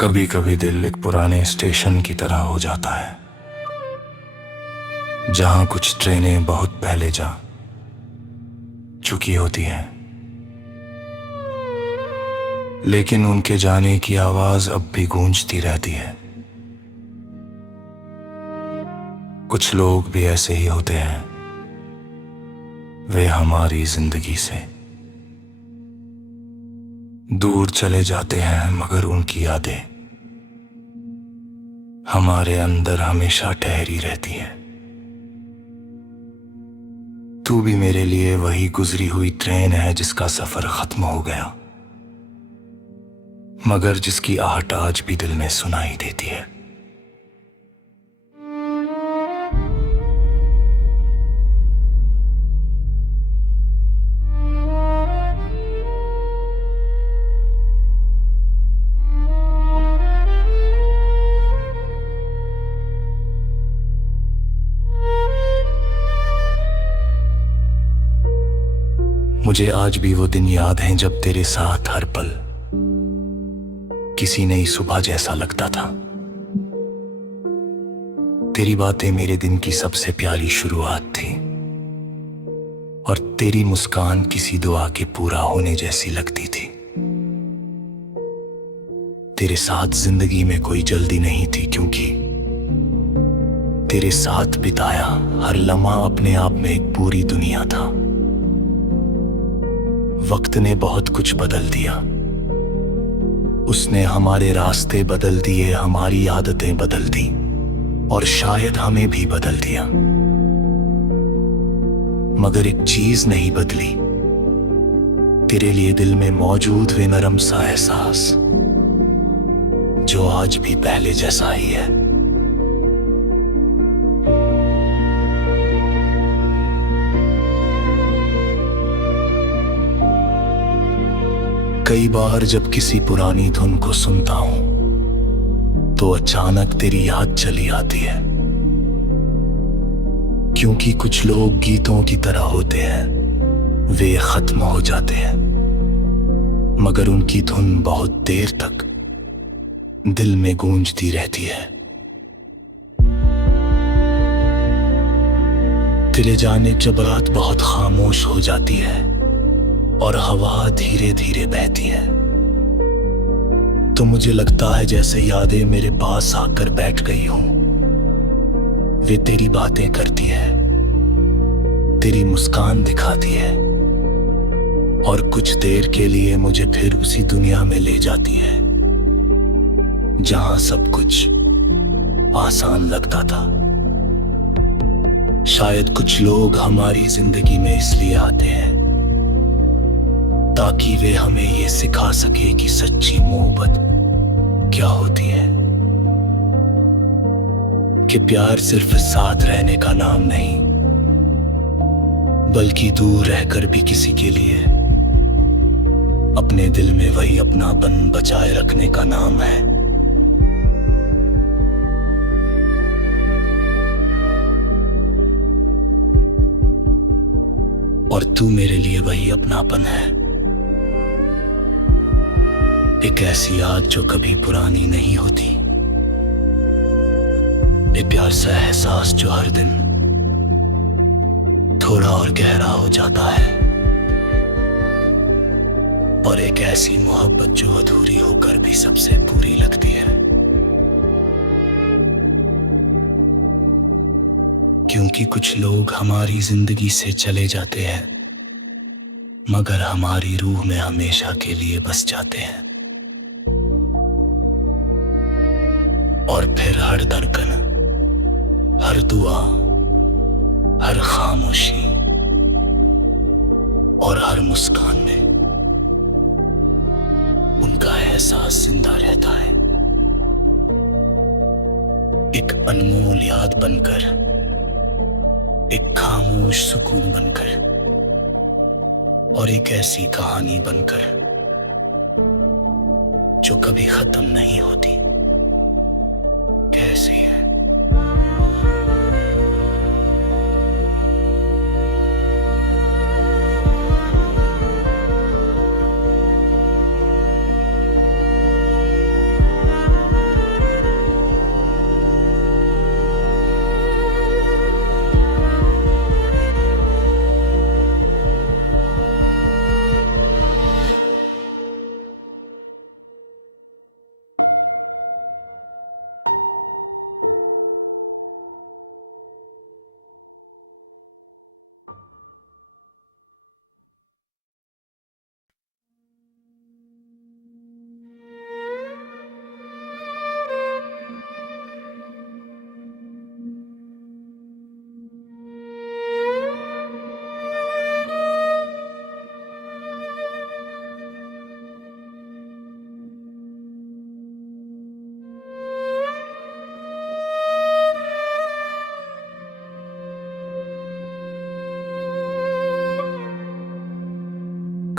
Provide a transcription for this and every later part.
कभी कभी दिल एक पुराने स्टेशन की तरह हो जाता है, जहां कुछ ट्रेनें बहुत पहले जा चुकी होती हैं, लेकिन उनके जाने की आवाज अब भी गूंजती रहती है। कुछ लोग भी ऐसे ही होते हैं, वे हमारी जिंदगी से दूर चले जाते हैं, मगर उनकी यादें हमारे अंदर हमेशा ठहरी रहती हैं। तू भी मेरे लिए वही गुजरी हुई ट्रेन है जिसका सफर खत्म हो गया, मगर जिसकी आहट आज भी दिल में सुनाई देती है। मुझे आज भी वो दिन याद हैं जब तेरे साथ हर पल किसी नई सुबह जैसा लगता था। तेरी बातें मेरे दिन की सबसे प्यारी शुरुआत थी, और तेरी मुस्कान किसी दुआ के पूरा होने जैसी लगती थी। तेरे साथ जिंदगी में कोई जल्दी नहीं थी, क्योंकि तेरे साथ बिताया हर लम्हा अपने आप में एक पूरी दुनिया था। वक्त ने बहुत कुछ बदल दिया, उसने हमारे रास्ते बदल दिए, हमारी आदतें बदल दी, और शायद हमें भी बदल दिया। मगर एक चीज नहीं बदली, तेरे लिए दिल में मौजूद वे नरम सा एहसास जो आज भी पहले जैसा ही है। कई बार जब किसी पुरानी धुन को सुनता हूं तो अचानक तेरी याद चली आती है, क्योंकि कुछ लोग गीतों की तरह होते हैं, वे खत्म हो जाते हैं, मगर उनकी धुन बहुत देर तक दिल में गूंजती रहती है। तेरे जाने जब रात बहुत खामोश हो जाती है और हवा धीरे धीरे बहती है, तो मुझे लगता है जैसे यादें मेरे पास आकर बैठ गई हों। वे तेरी बातें करती है, तेरी मुस्कान दिखाती है, और कुछ देर के लिए मुझे फिर उसी दुनिया में ले जाती है जहां सब कुछ आसान लगता था। शायद कुछ लोग हमारी जिंदगी में इसलिए आते हैं ताकि वे हमें ये सिखा सके कि सच्ची मोहब्बत क्या होती है, कि प्यार सिर्फ साथ रहने का नाम नहीं, बल्कि दूर रहकर भी किसी के लिए अपने दिल में वही अपनापन बचाए रखने का नाम है। और तू मेरे लिए वही अपनापन है, एक ऐसी याद जो कभी पुरानी नहीं होती, एक प्यार सा एहसास जो हर दिन थोड़ा और गहरा हो जाता है, और एक ऐसी मोहब्बत जो अधूरी होकर भी सबसे पूरी लगती है। क्योंकि कुछ लोग हमारी जिंदगी से चले जाते हैं, मगर हमारी रूह में हमेशा के लिए बस जाते हैं। और फिर हर धड़कन, हर दुआ, हर खामोशी और हर मुस्कान में उनका एहसास जिंदा रहता है, एक अनमोल याद बनकर, एक खामोश सुकून बनकर, और एक ऐसी कहानी बनकर जो कभी खत्म नहीं होती। कैसी है?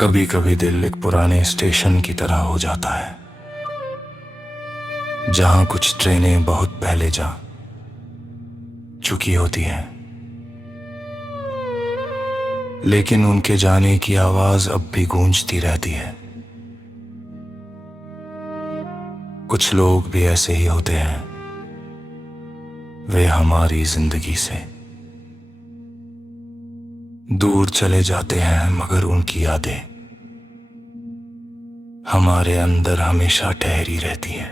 कभी कभी दिल एक पुराने स्टेशन की तरह हो जाता है, जहां कुछ ट्रेनें बहुत पहले जा चुकी होती हैं, लेकिन उनके जाने की आवाज अब भी गूंजती रहती है। कुछ लोग भी ऐसे ही होते हैं, वे हमारी जिंदगी से दूर चले जाते हैं, मगर उनकी यादें हमारे अंदर हमेशा ठहरी रहती हैं।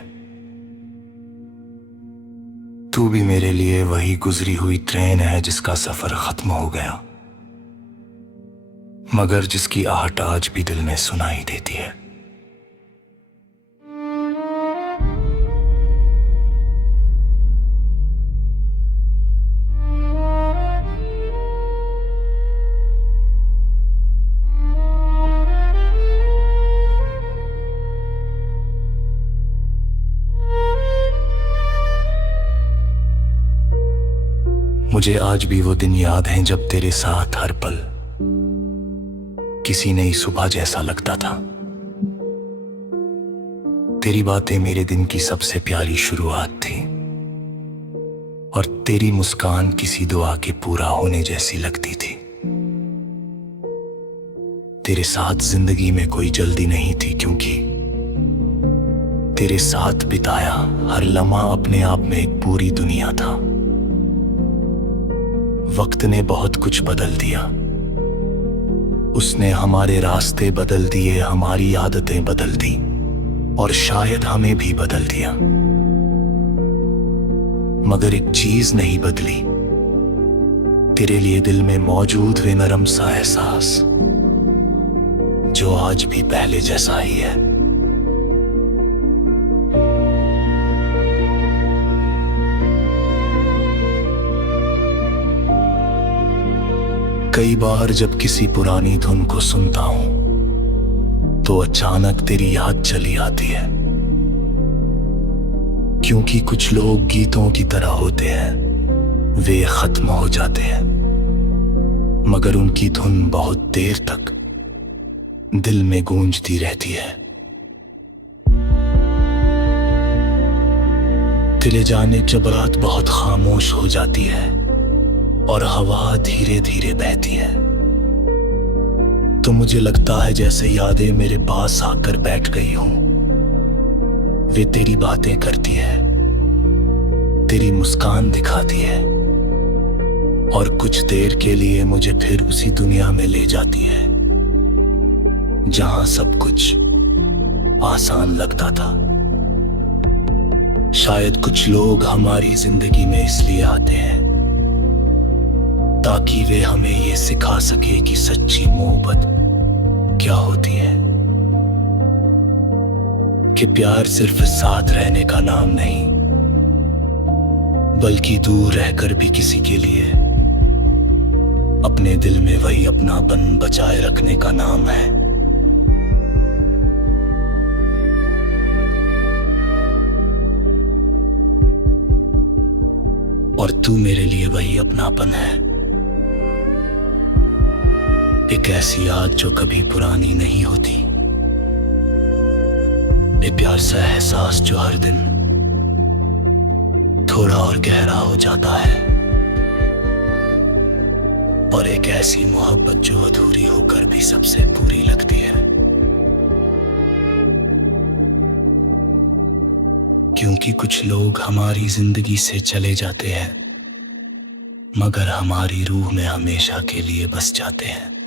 तू भी मेरे लिए वही गुजरी हुई ट्रेन है जिसका सफर खत्म हो गया, मगर जिसकी आहट आज भी दिल में सुनाई देती है। मुझे आज भी वो दिन याद हैं जब तेरे साथ हर पल किसी नई सुबह जैसा लगता था। तेरी बातें मेरे दिन की सबसे प्यारी शुरुआत थी, और तेरी मुस्कान किसी दुआ के पूरा होने जैसी लगती थी। तेरे साथ जिंदगी में कोई जल्दी नहीं थी, क्योंकि तेरे साथ बिताया हर लम्हा अपने आप में एक पूरी दुनिया था। वक्त ने बहुत कुछ बदल दिया, उसने हमारे रास्ते बदल दिए, हमारी आदतें बदल दी, और शायद हमें भी बदल दिया। मगर एक चीज नहीं बदली, तेरे लिए दिल में मौजूद वे नरम सा एहसास जो आज भी पहले जैसा ही है। कई बार जब किसी पुरानी धुन को सुनता हूं तो अचानक तेरी याद चली आती है, क्योंकि कुछ लोग गीतों की तरह होते हैं, वे खत्म हो जाते हैं, मगर उनकी धुन बहुत देर तक दिल में गूंजती रहती है। तेरे जाने जब रात बहुत खामोश हो जाती है और हवा धीरे धीरे बहती है, तो मुझे लगता है जैसे यादें मेरे पास आकर बैठ गई हों। वे तेरी बातें करती है, तेरी मुस्कान दिखाती है, और कुछ देर के लिए मुझे फिर उसी दुनिया में ले जाती है जहां सब कुछ आसान लगता था। शायद कुछ लोग हमारी जिंदगी में इसलिए आते हैं ताकि वे हमें ये सिखा सके कि सच्ची मोहब्बत क्या होती है, कि प्यार सिर्फ साथ रहने का नाम नहीं, बल्कि दूर रहकर भी किसी के लिए अपने दिल में वही अपनापन बचाए रखने का नाम है। और तू मेरे लिए वही अपनापन है, एक ऐसी याद जो कभी पुरानी नहीं होती, एक प्यार सा एहसास जो हर दिन थोड़ा और गहरा हो जाता है, और एक ऐसी मोहब्बत जो अधूरी होकर भी सबसे पूरी लगती है। क्योंकि कुछ लोग हमारी जिंदगी से चले जाते हैं, मगर हमारी रूह में हमेशा के लिए बस जाते हैं।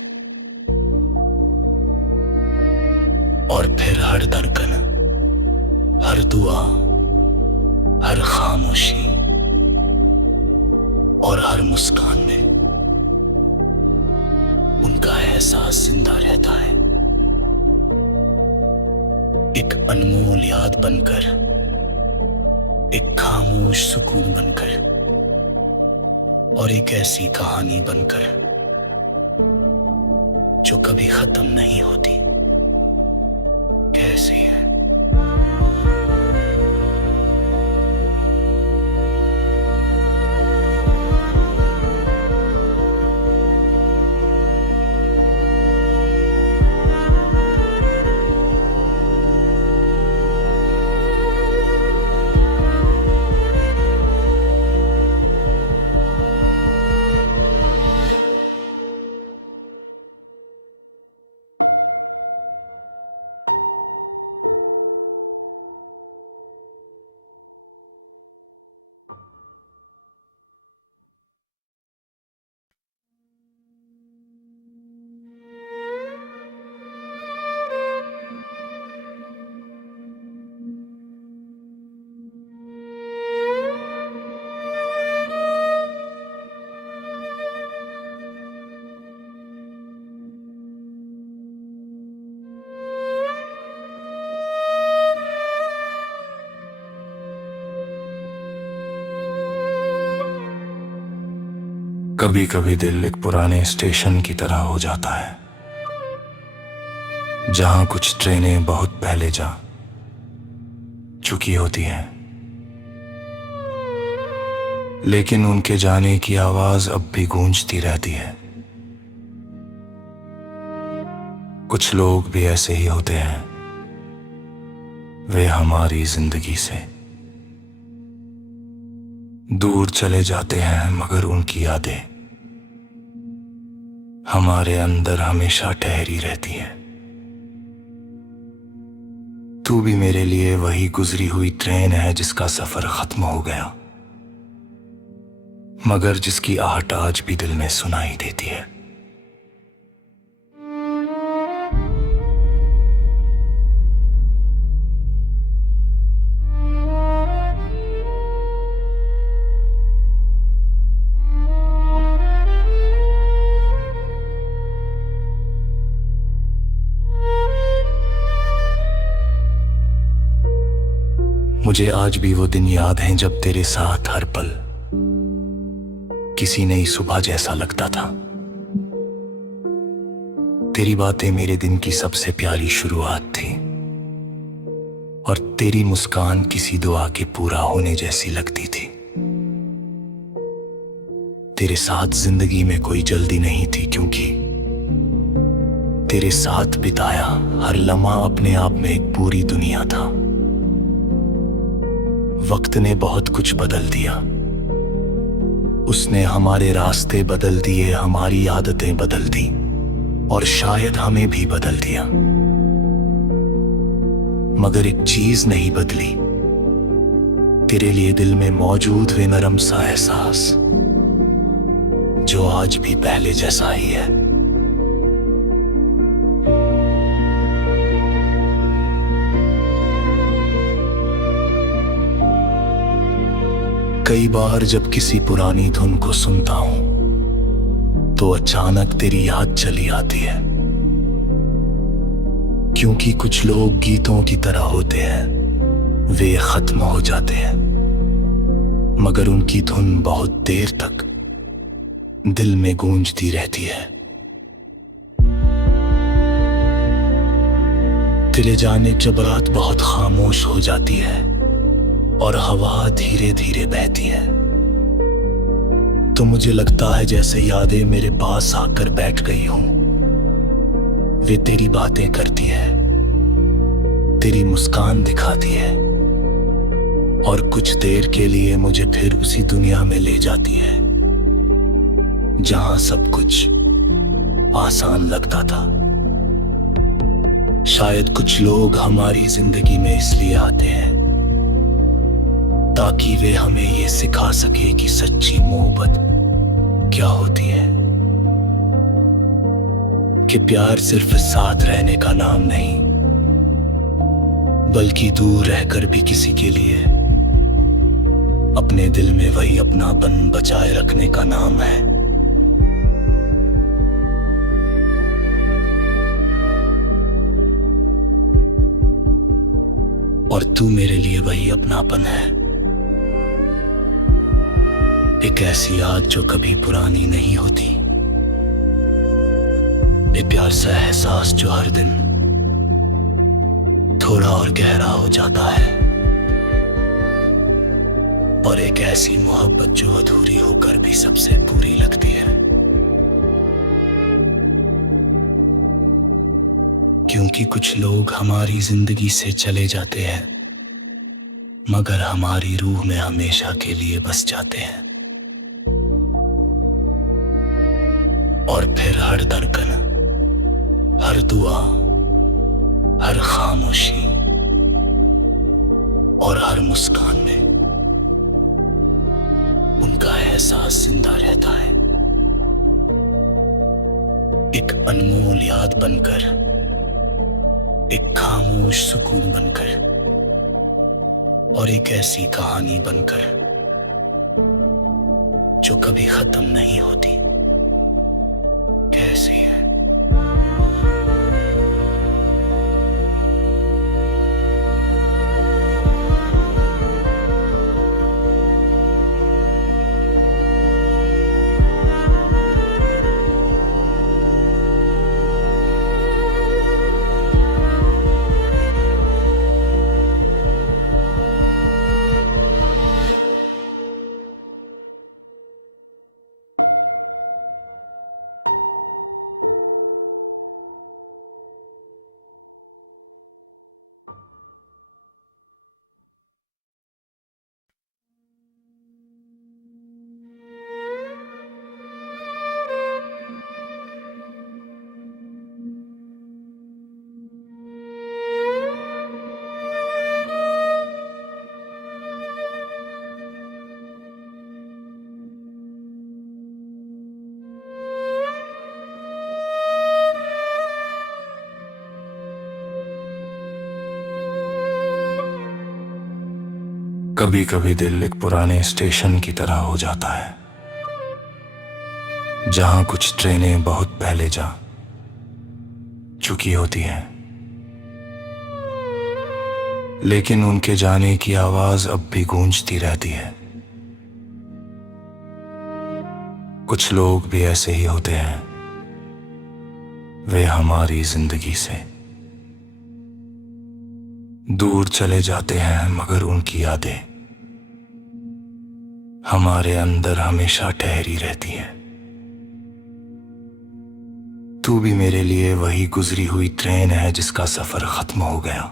और फिर हर धड़कन, हर दुआ, हर खामोशी और हर मुस्कान में उनका एहसास जिंदा रहता है, एक अनमोल याद बनकर, एक खामोश सुकून बनकर, और एक ऐसी कहानी बनकर जो कभी खत्म नहीं होती। कैसी है? कभी कभी दिल एक पुराने स्टेशन की तरह हो जाता है, जहां कुछ ट्रेनें बहुत पहले जा चुकी होती हैं, लेकिन उनके जाने की आवाज अब भी गूंजती रहती है। कुछ लोग भी ऐसे ही होते हैं, वे हमारी जिंदगी से दूर चले जाते हैं, मगर उनकी यादें हमारे अंदर हमेशा ठहरी रहती हैं। तू भी मेरे लिए वही गुजरी हुई ट्रेन है जिसका सफर खत्म हो गया, मगर जिसकी आहट आज भी दिल में सुनाई देती है। मुझे आज भी वो दिन याद हैं जब तेरे साथ हर पल किसी नई सुबह जैसा लगता था। तेरी बातें मेरे दिन की सबसे प्यारी शुरुआत थी, और तेरी मुस्कान किसी दुआ के पूरा होने जैसी लगती थी। तेरे साथ जिंदगी में कोई जल्दी नहीं थी, क्योंकि तेरे साथ बिताया हर लम्हा अपने आप में एक पूरी दुनिया था। वक्त ने बहुत कुछ बदल दिया, उसने हमारे रास्ते बदल दिए, हमारी आदतें बदल दी, और शायद हमें भी बदल दिया। मगर एक चीज नहीं बदली, तेरे लिए दिल में मौजूद वे नरम सा एहसास जो आज भी पहले जैसा ही है। कई बार जब किसी पुरानी धुन को सुनता हूं तो अचानक तेरी याद चली आती है, क्योंकि कुछ लोग गीतों की तरह होते हैं, वे खत्म हो जाते हैं, मगर उनकी धुन बहुत देर तक दिल में गूंजती रहती है। तेरे जाने जब रात बहुत खामोश हो जाती है और हवा धीरे धीरे बहती है, तो मुझे लगता है जैसे यादें मेरे पास आकर बैठ गई हों। वे तेरी बातें करती है, तेरी मुस्कान दिखाती है, और कुछ देर के लिए मुझे फिर उसी दुनिया में ले जाती है जहां सब कुछ आसान लगता था। शायद कुछ लोग हमारी जिंदगी में इसलिए आते हैं ताकि वे हमें ये सिखा सके कि सच्ची मोहब्बत क्या होती है, कि प्यार सिर्फ साथ रहने का नाम नहीं, बल्कि दूर रहकर भी किसी के लिए अपने दिल में वही अपनापन बचाए रखने का नाम है। और तू मेरे लिए वही अपनापन है, एक ऐसी याद जो कभी पुरानी नहीं होती, एक प्यार सा एहसास जो हर दिन थोड़ा और गहरा हो जाता है, और एक ऐसी मोहब्बत जो अधूरी होकर भी सबसे पूरी लगती है। क्योंकि कुछ लोग हमारी जिंदगी से चले जाते हैं, मगर हमारी रूह में हमेशा के लिए बस जाते हैं। और फिर हर धड़कन, हर दुआ, हर खामोशी और हर मुस्कान में उनका एहसास जिंदा रहता है, एक अनमोल याद बनकर, एक खामोश सुकून बनकर, और एक ऐसी कहानी बनकर जो कभी खत्म नहीं होती। कैसी है? कभी कभी दिल एक पुराने स्टेशन की तरह हो जाता है, जहां कुछ ट्रेनें बहुत पहले जा चुकी होती हैं, लेकिन उनके जाने की आवाज अब भी गूंजती रहती है। कुछ लोग भी ऐसे ही होते हैं, वे हमारी जिंदगी से दूर चले जाते हैं, मगर उनकी यादें हमारे अंदर हमेशा ठहरी रहती हैं। तू भी मेरे लिए वही गुजरी हुई ट्रेन है जिसका सफर खत्म हो गया,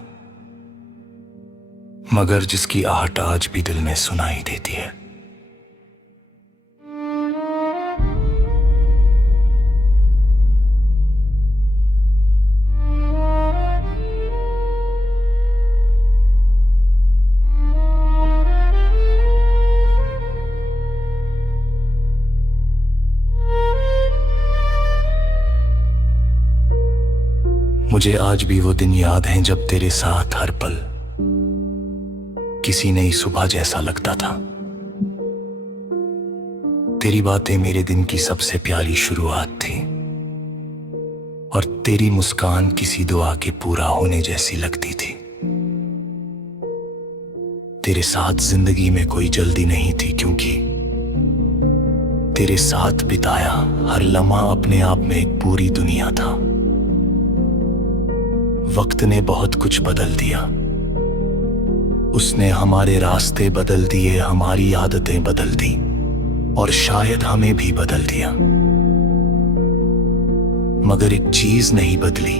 मगर जिसकी आहट आज भी दिल में सुनाई देती है। मुझे आज भी वो दिन याद हैं जब तेरे साथ हर पल किसी नई सुबह जैसा लगता था। तेरी बातें मेरे दिन की सबसे प्यारी शुरुआत थी, और तेरी मुस्कान किसी दुआ के पूरा होने जैसी लगती थी। तेरे साथ जिंदगी में कोई जल्दी नहीं थी, क्योंकि तेरे साथ बिताया हर लम्हा अपने आप में एक पूरी दुनिया था। वक्त ने बहुत कुछ बदल दिया, उसने हमारे रास्ते बदल दिए, हमारी आदतें बदल दी, और शायद हमें भी बदल दिया। मगर एक चीज नहीं बदली,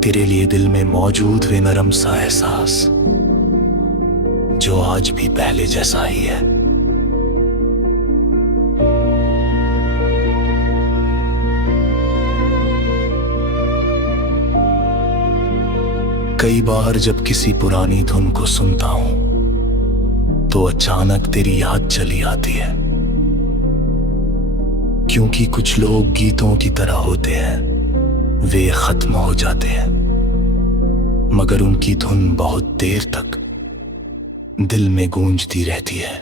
तेरे लिए दिल में मौजूद वे नरम सा एहसास जो आज भी पहले जैसा ही है। कई बार जब किसी पुरानी धुन को सुनता हूं तो अचानक तेरी याद चली आती है, क्योंकि कुछ लोग गीतों की तरह होते हैं, वे खत्म हो जाते हैं, मगर उनकी धुन बहुत देर तक दिल में गूंजती रहती है।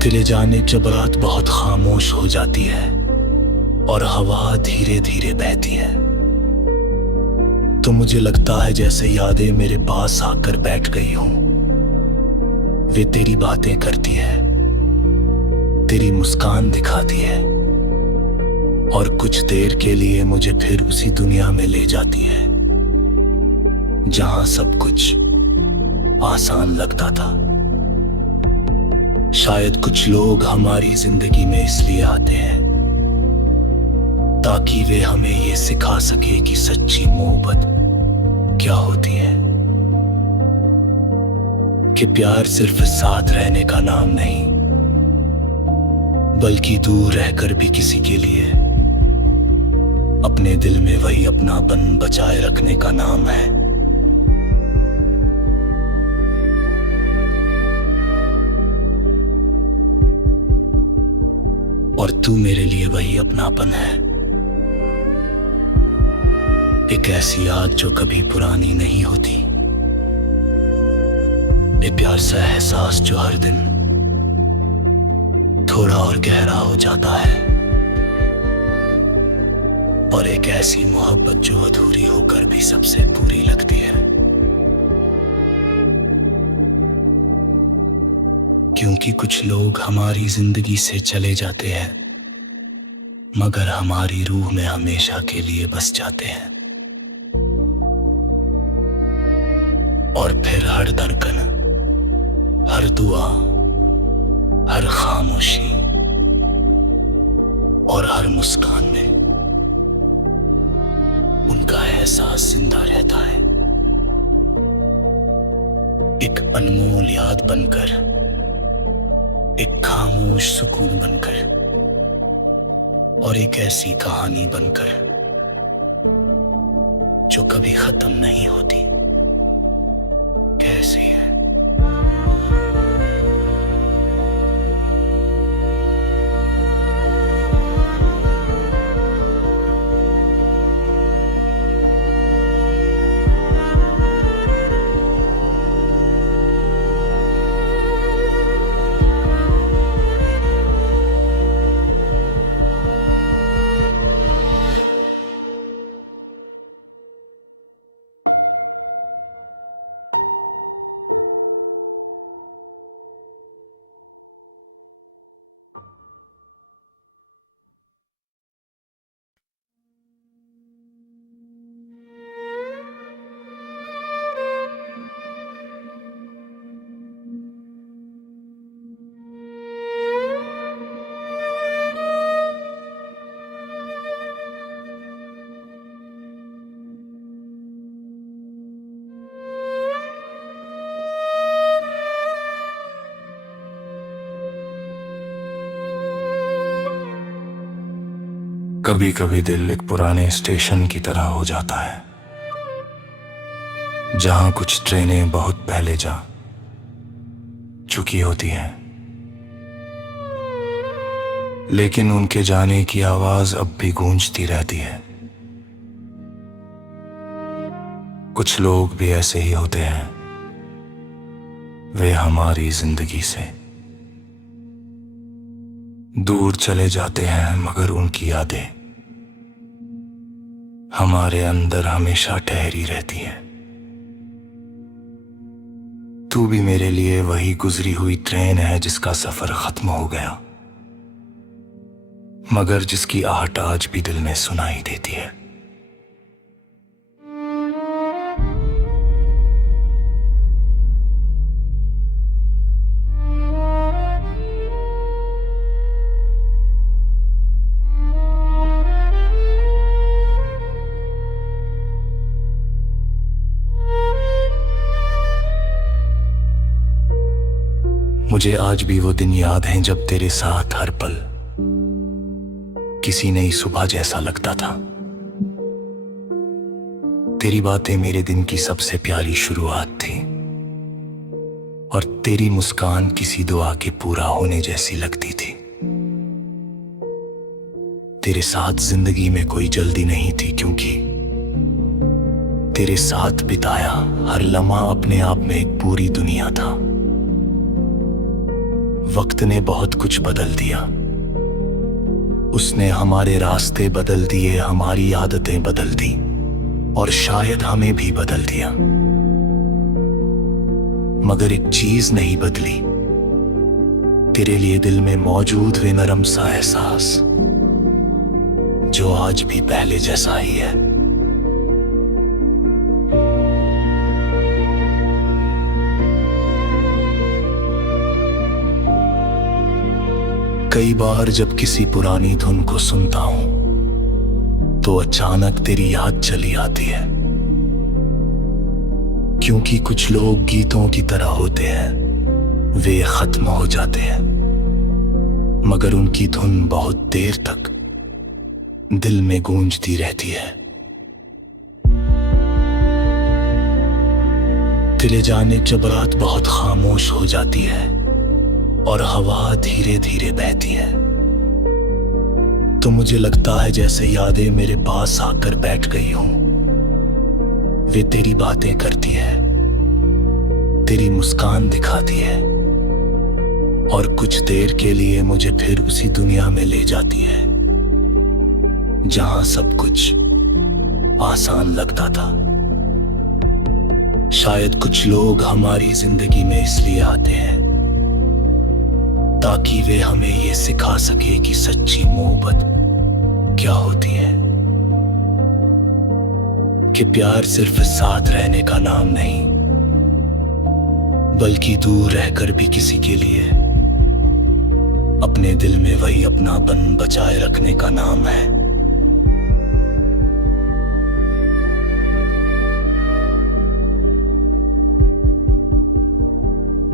तेरे जाने जब रात बहुत खामोश हो जाती है और हवा धीरे धीरे बहती है, तो मुझे लगता है जैसे यादें मेरे पास आकर बैठ गई हों। वे तेरी बातें करती है, तेरी मुस्कान दिखाती है, और कुछ देर के लिए मुझे फिर उसी दुनिया में ले जाती है जहां सब कुछ आसान लगता था। शायद कुछ लोग हमारी जिंदगी में इसलिए आते हैं ताकि वे हमें ये सिखा सके कि सच्ची मोहब्बत क्या होती है, कि प्यार सिर्फ साथ रहने का नाम नहीं, बल्कि दूर रहकर भी किसी के लिए अपने दिल में वही अपनापन बचाए रखने का नाम है। और तू मेरे लिए वही अपनापन है, एक ऐसी याद जो कभी पुरानी नहीं होती, एक प्यार सा एहसास जो हर दिन थोड़ा और गहरा हो जाता है, और एक ऐसी मोहब्बत जो अधूरी होकर भी सबसे पूरी लगती है। क्योंकि कुछ लोग हमारी जिंदगी से चले जाते हैं, मगर हमारी रूह में हमेशा के लिए बस जाते हैं। और फिर हर धड़कन, हर दुआ, हर खामोशी और हर मुस्कान में उनका एहसास जिंदा रहता है, एक अनमोल याद बनकर, एक खामोश सुकून बनकर, और एक ऐसी कहानी बनकर जो कभी खत्म नहीं होती। कैसी है? कभी कभी दिल एक पुराने स्टेशन की तरह हो जाता है, जहां कुछ ट्रेनें बहुत पहले जा चुकी होती हैं, लेकिन उनके जाने की आवाज अब भी गूंजती रहती है। कुछ लोग भी ऐसे ही होते हैं, वे हमारी जिंदगी से दूर चले जाते हैं, मगर उनकी यादें हमारे अंदर हमेशा ठहरी रहती हैं। तू भी मेरे लिए वही गुजरी हुई ट्रेन है जिसका सफर खत्म हो गया, मगर जिसकी आहट आज भी दिल में सुनाई देती है। मुझे आज भी वो दिन याद हैं जब तेरे साथ हर पल किसी नई सुबह जैसा लगता था। तेरी बातें मेरे दिन की सबसे प्यारी शुरुआत थी, और तेरी मुस्कान किसी दुआ के पूरा होने जैसी लगती थी। तेरे साथ जिंदगी में कोई जल्दी नहीं थी, क्योंकि तेरे साथ बिताया हर लम्हा अपने आप में एक पूरी दुनिया था। वक्त ने बहुत कुछ बदल दिया, उसने हमारे रास्ते बदल दिए, हमारी आदतें बदल दी, और शायद हमें भी बदल दिया। मगर एक चीज नहीं बदली, तेरे लिए दिल में मौजूद वे नरम सा एहसास जो आज भी पहले जैसा ही है। कई बार जब किसी पुरानी धुन को सुनता हूं तो अचानक तेरी याद चली आती है, क्योंकि कुछ लोग गीतों की तरह होते हैं, वे खत्म हो जाते हैं, मगर उनकी धुन बहुत देर तक दिल में गूंजती रहती है। तेरे जाने जब रात बहुत खामोश हो जाती है और हवा धीरे धीरे बहती है, तो मुझे लगता है जैसे यादें मेरे पास आकर बैठ गई हों। वे तेरी बातें करती है, तेरी मुस्कान दिखाती है, और कुछ देर के लिए मुझे फिर उसी दुनिया में ले जाती है जहां सब कुछ आसान लगता था। शायद कुछ लोग हमारी जिंदगी में इसलिए आते हैं ताकि वे हमें ये सिखा सके कि सच्ची मोहब्बत क्या होती है, कि प्यार सिर्फ साथ रहने का नाम नहीं, बल्कि दूर रहकर भी किसी के लिए अपने दिल में वही अपनापन बचाए रखने का नाम है।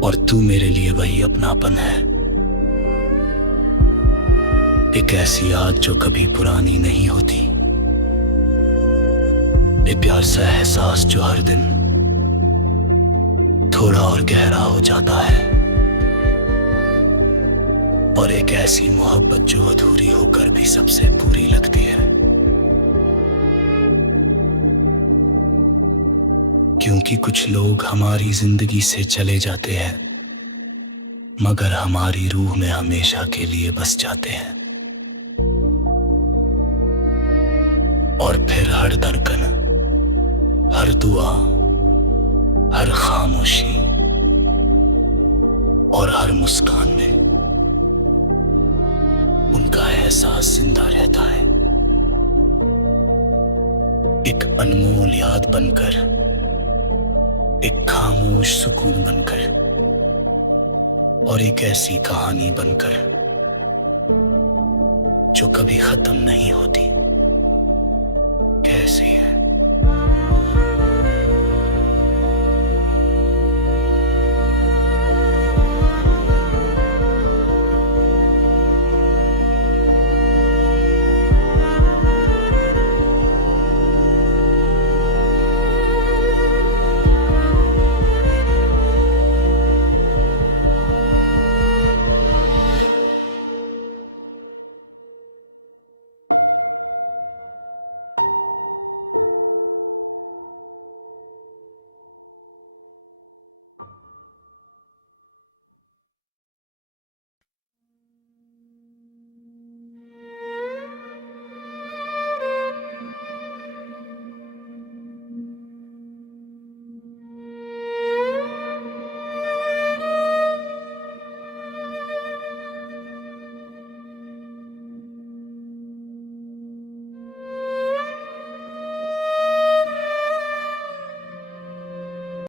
और तू मेरे लिए वही अपनापन है, एक ऐसी याद जो कभी पुरानी नहीं होती, एक प्यार सा एहसास जो हर दिन थोड़ा और गहरा हो जाता है, और एक ऐसी मोहब्बत जो अधूरी होकर भी सबसे पूरी लगती है। क्योंकि कुछ लोग हमारी जिंदगी से चले जाते हैं, मगर हमारी रूह में हमेशा के लिए बस जाते हैं। और फिर हर धड़कन, हर दुआ, हर खामोशी और हर मुस्कान में उनका एहसास जिंदा रहता है, एक अनमोल याद बनकर, एक खामोश सुकून बनकर, और एक ऐसी कहानी बनकर जो कभी खत्म नहीं होती।